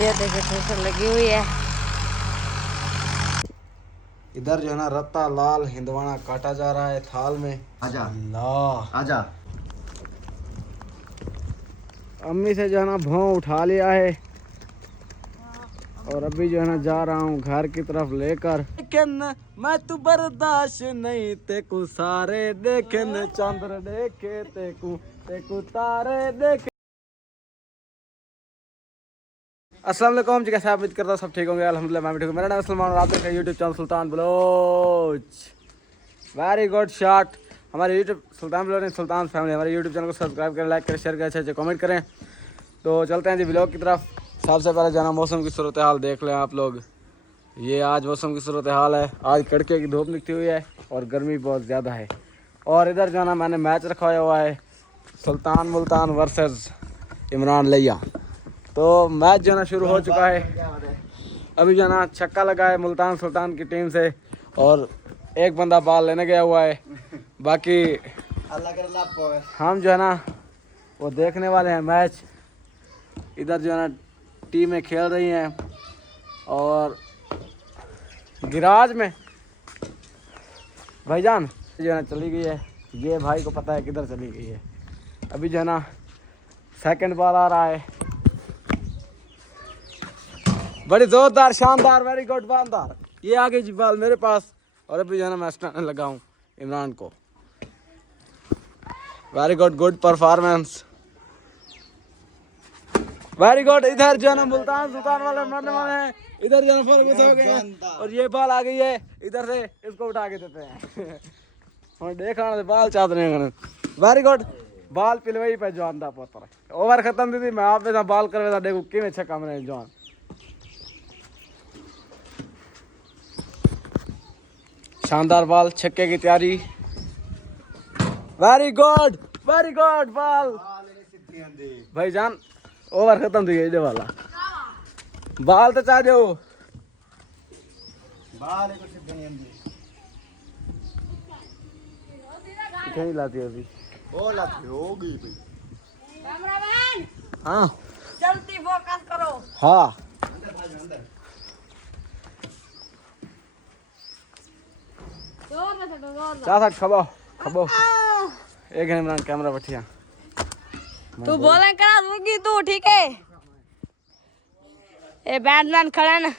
ये देखिए फसल लगी हुई है। इधर जो है ना रत्ता लाल हिंदवाना काटा जा रहा है थाल में। आजा अल्लाह, आजा। अम्मी से जो है ना भौं उठा लिया है और अभी जो है ना जा रहा हूँ घर की तरफ लेकर। लेकिन मैं तू बर्दाश्त नहीं तेकू सारे देखे चंद्र देखे तेकू तारे देखे। अस्सलाम वालेकुम जी, कैसे आप? उम्मीद करता हूँ सब ठीक होंगे। अल्हम्दुलिल्लाह मैं भी ठीक हूँ। मेरा नाम सलमान और आप देख रहे हैं यूट्यूब चैनल सुल्तान ब्लॉग्स। Very good shot. हमारे यूट्यूब सुल्तान ब्लॉग नहीं सुल्तान फैमिली, हमारे यूट्यूब चैनल को सब्सक्राइब करें, लाइक करें, शेयर करें, अच्छे कमेंट करें। तो चलते हैं जी ब्लॉग की तरफ। सबसे पहले जाना मौसम की सूरत हाल देख लें आप लोग। ये आज मौसम की सूरत हाल है। आज कड़के की धूप निकली हुई है और गर्मी बहुत ज़्यादा है। और इधर जाना मैंने मैच रखवाया हुआ है सुल्तान मुल्तान वर्सेस इमरान लिया। तो मैच जो है ना शुरू हो चुका है। अभी जो है ना छक्का लगा है मुल्तान सुल्तान की टीम से और एक बंदा बॉल लेने गया हुआ है। बाकी हम जो है ना वो देखने वाले हैं मैच। इधर जो है ना टीमें खेल रही हैं और गिराज में भाईजान जो है ना चली गई है। ये भाई को पता है किधर चली गई है। अभी जो है ना सेकंड बॉल आ रहा है, बड़ी जोरदार शानदार वेरी गुड बालदार। ये आ गई जी बॉल मेरे पास और अभी जो है ना मैं स्टार्ट लगा हूँ इमरान को। Very good, good performance, very good. इधर जो है ना मुल्तान सुल्तान वाले मरने वाले हैं। इधर जो है ना फॉरगस हो गए हैं और ये बॉल आ गई है। इधर से इसको उठा के देते हैं और देखा बॉल चाहते हैं। वेरी गुड, बॉल पिलवई पे जवान था पोतर। ओवर खत्म थी मैं आप बॉल करवे था। देखो कि छक्का मैंने जवान। शानदार बॉल, छक्के की तैयारी। वेरी गुड बॉल भाईजान। ओवर खत्म थी ये वाला बॉल तो चाह दो। कहीं लाती अभी होगी कैमरामैन हाँ जल्दी फोकस करो। हाँ जोर से जोर से। चाह खबो खबो एक इमरान कैमरा बैठिया। तू बोले करा रुकी तू, ठीक है? ये बैट्समैन खड़े न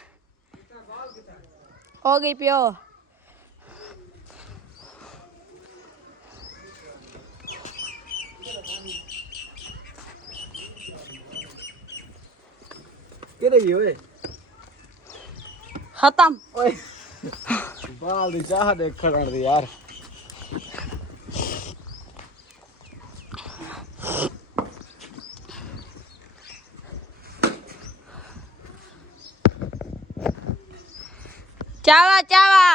हो गई पियो। के रही ओए खत्म। ओए बॉल दी चाह देख खड़ दी यार। चावा चावा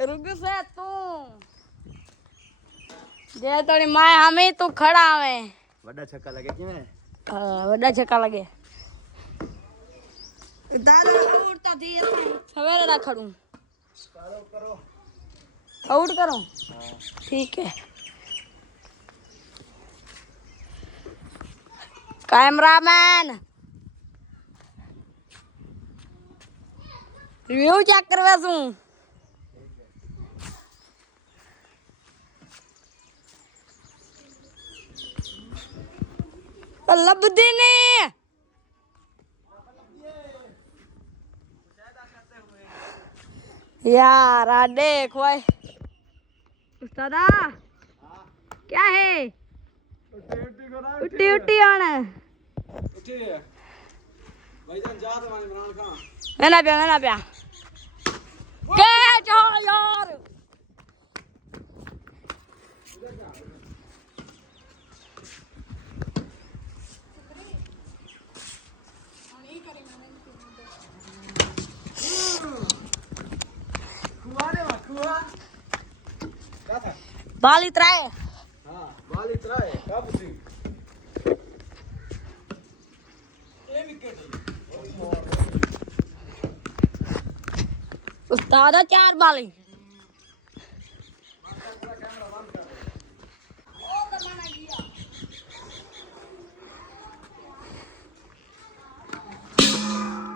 रुक से तू जे तोरी माए हमें तू खड़ा हमें बड़ा छक्का लगे कि मैं वड्डा छक्का लगे। दारू उड़ता थी सवेरे ना खड़ूं। करो आउट करो, ठीक है। कैमरामैन रिव्यू चेक करवा दूं। लब देने यार आ देख भाई उस्तादा क्या है उट्टी उट्टी आना भाईजान जा तो इमरान खान मैंने प्या क्या जाओ यार। बाल इतना है। हाँ बाल इतना है कब सी ये विकेट उस्तादा चार बाल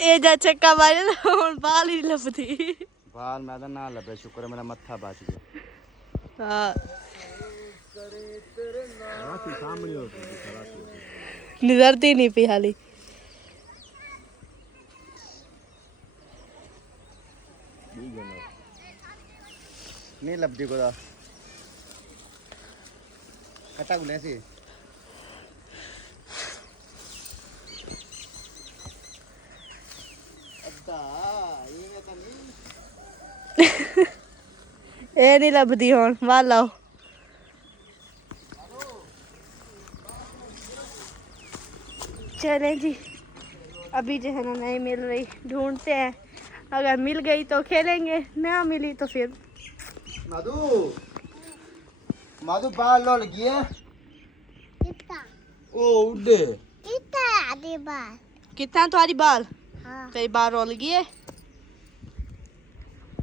ਇਹ ਜਾ ਚੱਕਾ ਮਾਰੇ ਨਾ ਹੁਣ ਬਾਲ ਹੀ ਲੱਭਦੀ बाल मैं तो ना लगे शुक्र है मेरा मत्था बच गया ਹਾਂ ਨਿਜ਼ਰਦੀ ਨਹੀਂ ਪਈ ਹਾਲੀ नहीं लभदी कोदा कटा गुले सी अद्दा ये मैं तो नहीं ਇਹ ਨਹੀਂ ਲੱਭਦੀ ਹੁਣ ਵਾਹ ਲਾਓ चले जी अभी जो है ना नहीं मिल रही ढूंढते हैं अगर मिल गई तो खेलेंगे ना मिली तो फिर मधु मधु बाल लो लगी है ओ उड़े कितना तुम्हारी बाल तेरी बाल रोल गई है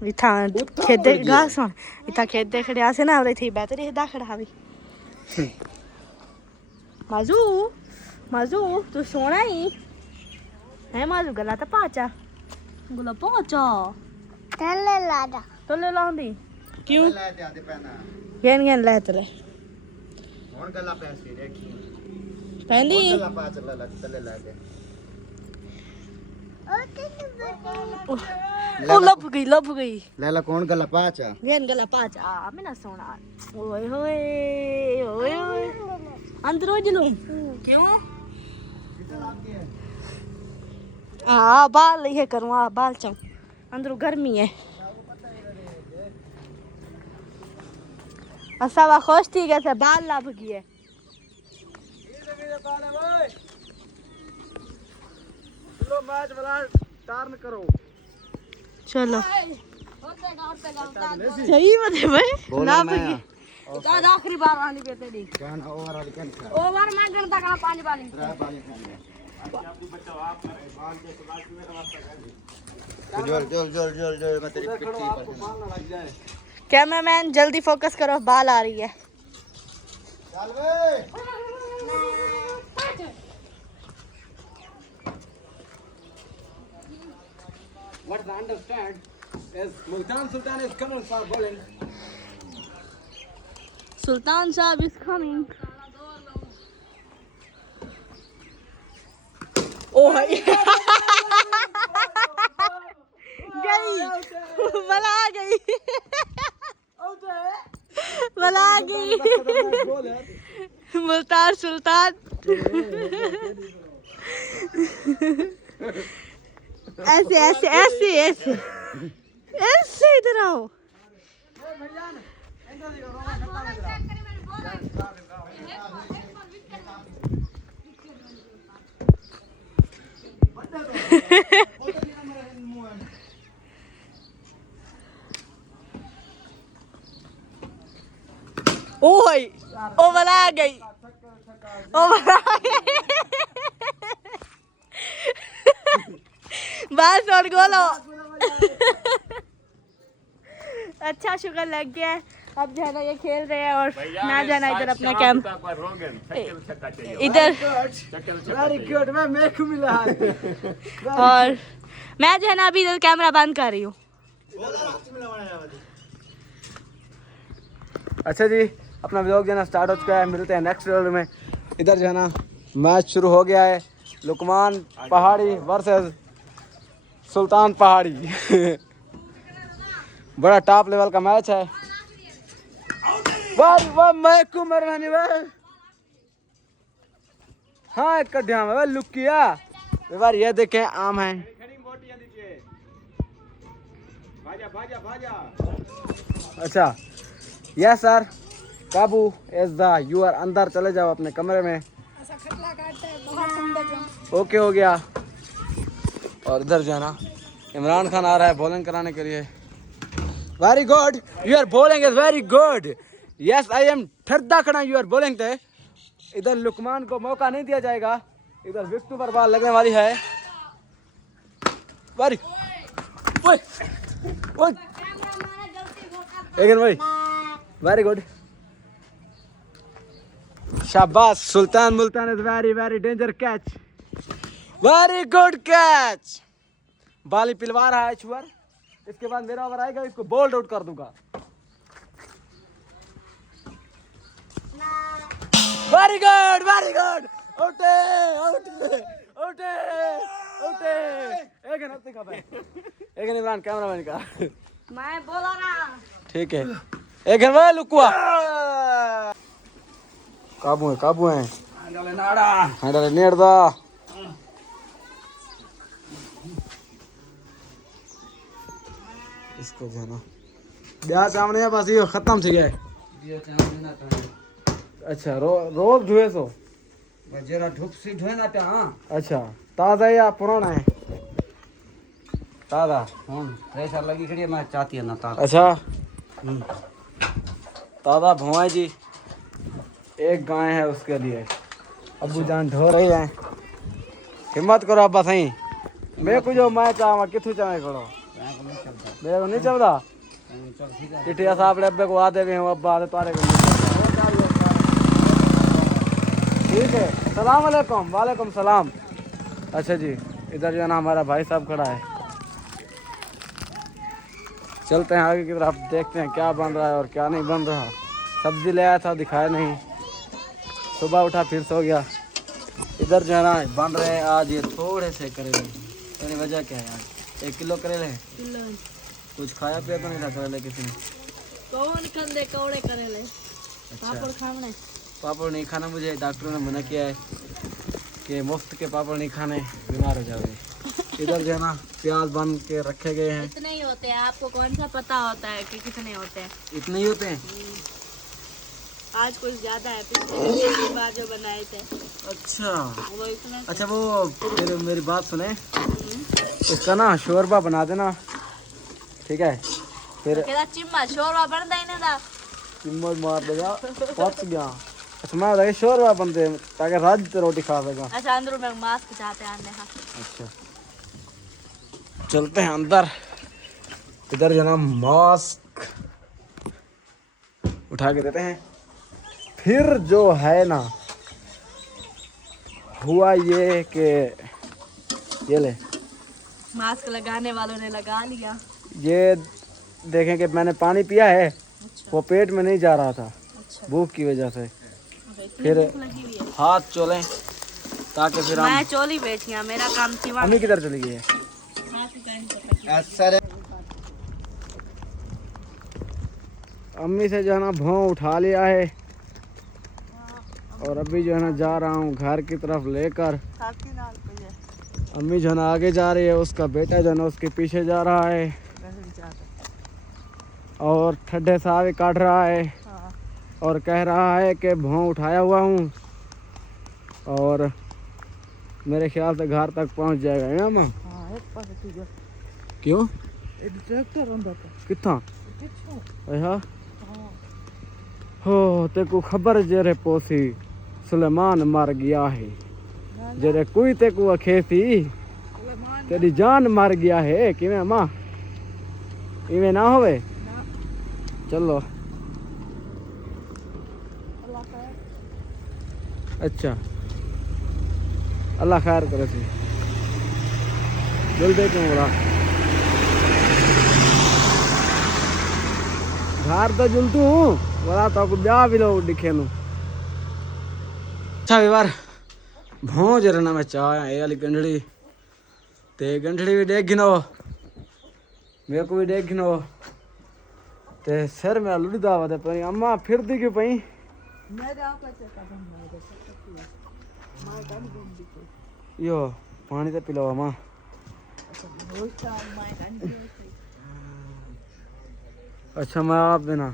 इतना खेदे घास सुन इतना खेदे खड़े से ना थी बेहतर हिदा खड़ा भी माजू माजू तू सोना ही है माजू गला तो पाचा गला पाचा तो ले लांदी क्यों ले दे आदे पहना गेन गेन ले तले कौन गला पैसे देखी पहली गला पा चला ला तले ले दे ओ लप गई लैला कौन गला पाचा गेन गला पाचा मैं ना सोना ओए होए ओए ओए अंदर हो जलूं क्यों हाँ बाल ये करूँ बाल चम अंदर गर्मी है असा खुश थी कैसे बाल लाभ गई है मैच वाला टर्न करो चलो सही बात है भाई लाभ गई आखिरी बार आनी पे तेरी कौन ओवर वाली कौन था ओवर मैं करता कहाँ 5 बाली जोर जोर जोर जोर जोर मैं तेरी पिट्टी पर कैमरामैन जल्दी फोकस करो बाल आ रही है चल बे What I understand is Multan Sultan is coming for bowling. Sultan Saab is coming. Oh, गई बला गई बला गई मुल्तान सुल्तान ऐसे ऐसे ऐसे ऐसे ऐसे इधर आओ ओए ओ बला गई ओ बला गई बस और गोलो अच्छा शुगर लग गया है अब जो है ना ये खेल रहे हैं और ना जाना इधर अपना कैंप इधर वेरी गुड मैं मेरे को मिला और मैं जो है ना अभी इधर कैमरा बंद कर रही हूँ अच्छा जी अपना व्लॉग जो है ना स्टार्ट हो चुका है मिलते हैं नेक्स्ट वीडियो में इधर जो है ना मैच शुरू हो गया है लुकमान पहाड़ी वर्सेस सुल्तान पहाड़ी बड़ा टॉप लेवल का मैच है वाह वाह मैं को मरवानी वाह हाँ एक कड्ढा में लुक किया बार ये देखें आम है अच्छा यस सर काबू इज द यू आर अंदर चले जाओ अपने कमरे में ओके हो गया और इधर जो है ना इमरान खान आ रहा है बॉलिंग कराने के लिए very good you are bowling is very good yes I am ठरदा खड़ा यू आर बॉलिंग थे इधर लुकमान को मौका नहीं दिया जाएगा इधर विष्णु पर बॉल लगने वाली है वेरी ओए ओए लेकिन भाई वेरी गुड शाबाश Sultan Multan is very very danger catch very good catch बाली पिलवा रहा है छुअर। इसके बाद मेरा ओवर आएगा, इसको बोल्ड आउट कर दूंगा। Very good very good. Out out out out. एक है का भाई, एक है इमरान कैमरामैन का। मैं बोला ना। ठीक है, एक है वो लुकुआ। काबू है काबू है। डाले नेड़ दा। इसको जो है ना ब्याह सामने बस ये खत्म थी गए। अच्छा रोज धुए सो जरा धूप सी धोए ना ता। अच्छा ताजा या पुराना है? ताजा प्रेशर लगी खड़ी है, मैं चाहती है ना ताजा। अच्छा ताजा भुआ जी, एक गाय है उसके लिए अबू जान ढो रही है। हिम्मत करो अब्बा सही, मैं कुछ जो मैं चाहवा किथू चाहे करो, मेरे को नहीं चलता। चिट्ठिया साहब ने अब्बे को आते भी हूँ, अब्बा आते तारे को ठीक है। सलाम अलैकुम। वालेकुम सलाम। अच्छा जी, इधर जो है ना हमारा भाई साहब खड़ा है। चलते हैं आगे की तरफ, देखते हैं क्या बन रहा है और क्या नहीं बन रहा। सब्जी ले आया था, दिखाया नहीं। सुबह उठा फिर सो गया। इधर जो है ना बन रहे हैं आज ये थोड़े से करेले। मेरी वजह क्या है यार, 1 किलो करेले। कुछ खाया पिया तो नहीं था करेले किसी ने? कौन कंदे कौड़े करेले? पापड़ खाने? पापड़ नहीं खाना, मुझे डॉक्टर ने मना किया है कि मुफ्त के पापड़ नहीं खाने, बीमार हो जाओगे। इधर जो है ना प्याज बन के रखे गए हैं। इतने ही होते हैं, आपको कौन सा पता होता है कि कितने होते हैं? इतने ही होते हैं। आज कुछ ज्यादा है, पिछले बार जो बनाए थे अच्छा वो इतने। अच्छा वो मेरी बात सुने, इसका ना शोरबा बना देना, ठीक है? फिर चिम्मा शोरबा बनता ही नहीं था। चिम्मच मार देगा, पहुंच गया। अच्छा मैं बताइए शोरबा बनते ताकि रात रोटी खा सका। अच्छा अंदर में मास्क चाहते हैं आने। हाँ अच्छा चलते हैं अंदर। इधर जो ना मास्क उठा के देते हैं। फिर जो है ना हुआ ये कि ये ले, मास्क लगाने वालों ने लगा लिया। ये देखें कि मैंने पानी पिया है। अच्छा। वो पेट में नहीं जा रहा था अच्छा। भूख की वजह से। इतनी फिर भूख लगी हुई है। हाथ चोलें ताकि फिर हम। मैं चोली बेची, मेरा काम थी। अम्मी किधर चली गई है? अम्मी से जो है ना भौं उठा लिया है और अभी जो है ना जा रहा हूँ घर की तरफ लेकर। अम्मी जो है ना आगे जा रही है, उसका बेटा जो है ना उसके पीछे जा रहा है और ठड्डे सावे काट रहा है और कह रहा है कि भौं उठाया हुआ हूँ और मेरे ख्याल से घर तक पहुँच जाएगा है ना माँ? क्यों कितना हो ते को खबर जेरे पोसी सुलेमान मर गया है, जेरे कोई ते को अखे थी तेरी जान मर गया है। कि माँ इवें ना होवे। चलो अच्छा अल्लाह खैर करे सी। जल्दी क्यों बोला घर तो जुलतू हूँ बोला तो ब्याह भी लो दिखे नू। अच्छा बार भौं जरा ना मैं चाह ये वाली गंढड़ी ते गंढड़ी भी देख गिनो, मेरे को भी देख गिनो ते सिर में लुड़ी दावा दे पई। अम्मा फिर दी क्यों पई? यो पानी तो पिलाओ अम्मा। अच्छा मैं आप देना।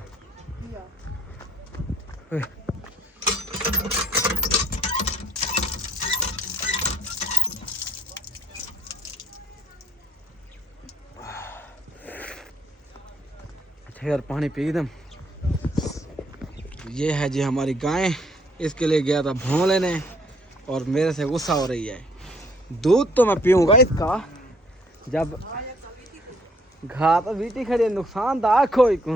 अच्छा यार पानी पी दम। ये है जी हमारी गाय, इसके लिए गया था भौं लेने और मेरे से गुस्सा हो रही है। दूध तो मैं पीऊंगा इसका जब घात बीटी खड़ी है, नुकसान था कोई को।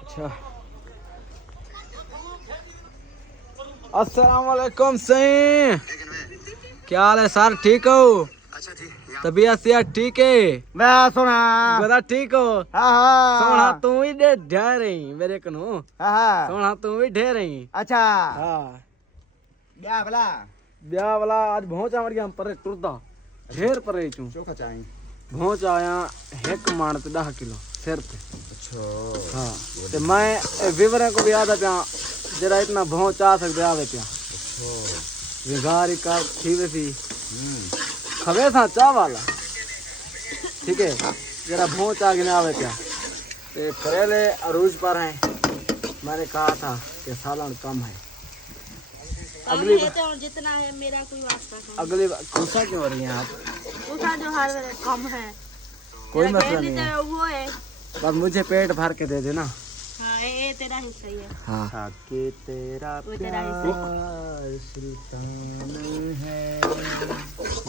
अच्छा अस्सलाम वालेकुम सही, क्या हाल है सर, ठीक हो? तबीयत सेहत ठीक है? मैं सुना बड़ा ठीक हो? हाँ सोना तू ही दे ढेर रही मेरे कनु, हाँ सोना तू ही ढेर रही। अच्छा हाँ क्या भला ब्याह वाला आज पहुंचा मर गया, हम पर टुरदा ढेर पर रही चूं चोखा चाही पहुंच आया 1 मान ते 10 किलो सिर पे। अच्छा हाँ ते मैं विवरण को भी याद पिया जरा इतना पहुंच आ सकते आवे पिया विगारी का थी वैसी खबे था चाह वाला ठीक है जरा पहुंच आ गया आवे पिया ते पहले अरूज पर है मैंने कहा था कि सालन कम है अगली है तो जितना है मेरा कोई वास्ता नहीं। अगली बार गुस्सा क्यों हो रही हैं आप? उसका जो हर कम है कोई मेरा मसला कहने नहीं है, तो वो है। बस मुझे पेट भर के दे देना। हाँ ये तेरा हिस्सा ही है। हाँ कि तेरा वो तेरा हिस्सा प्यार सुल्तान है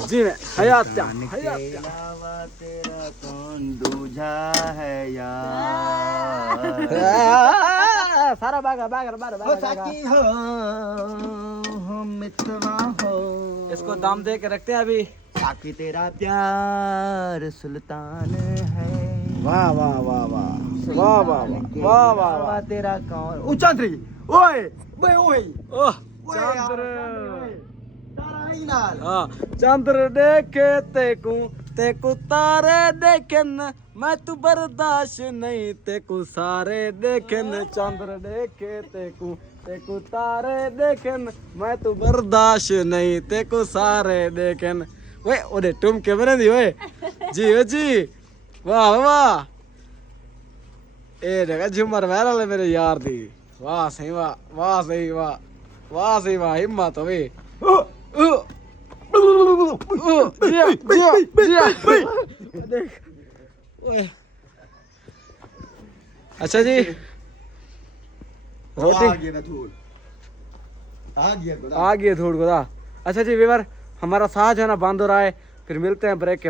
जी मैं हयात क्या जान के हयात क्या अलावा तेरा कौन दूजा है यार सारा बागा बागा बागा हो साकी हो मितवा हो इसको दाम दे के रखते हैं अभी। साकी तेरा प्यार सुल्तान है वाह वाह वाह वाह वाह वाह वाह वाह वाह तेरा कौन ओ चंद्री ओए ओए ओए ओह चंद्र हाँ चंद्र देखे तेकू तारे देखन मैं तू बर्दाश्त नहीं तेकू सारे देखन चंद्र देखे तेकू तारे देखन मैं तू बर्दाश्त नहीं तेकू सारे देखन वे ओदे तुम कैमरे दी ओए जी ओ जी वाह वाह ए देखा झूमर महरा ले मेरे यार दी वाह सही वाह वाह सही वाह वाह सही वाह हिम्मत हो वे जिया जिया जिया देख ओए अच्छा जी रोटी आ गया आ गई है थोड़ी गोदा। अच्छा जी वीवर हमारा साथ जो है ना बंद हो रहा है, फिर मिलते हैं ब्रेक के बाद।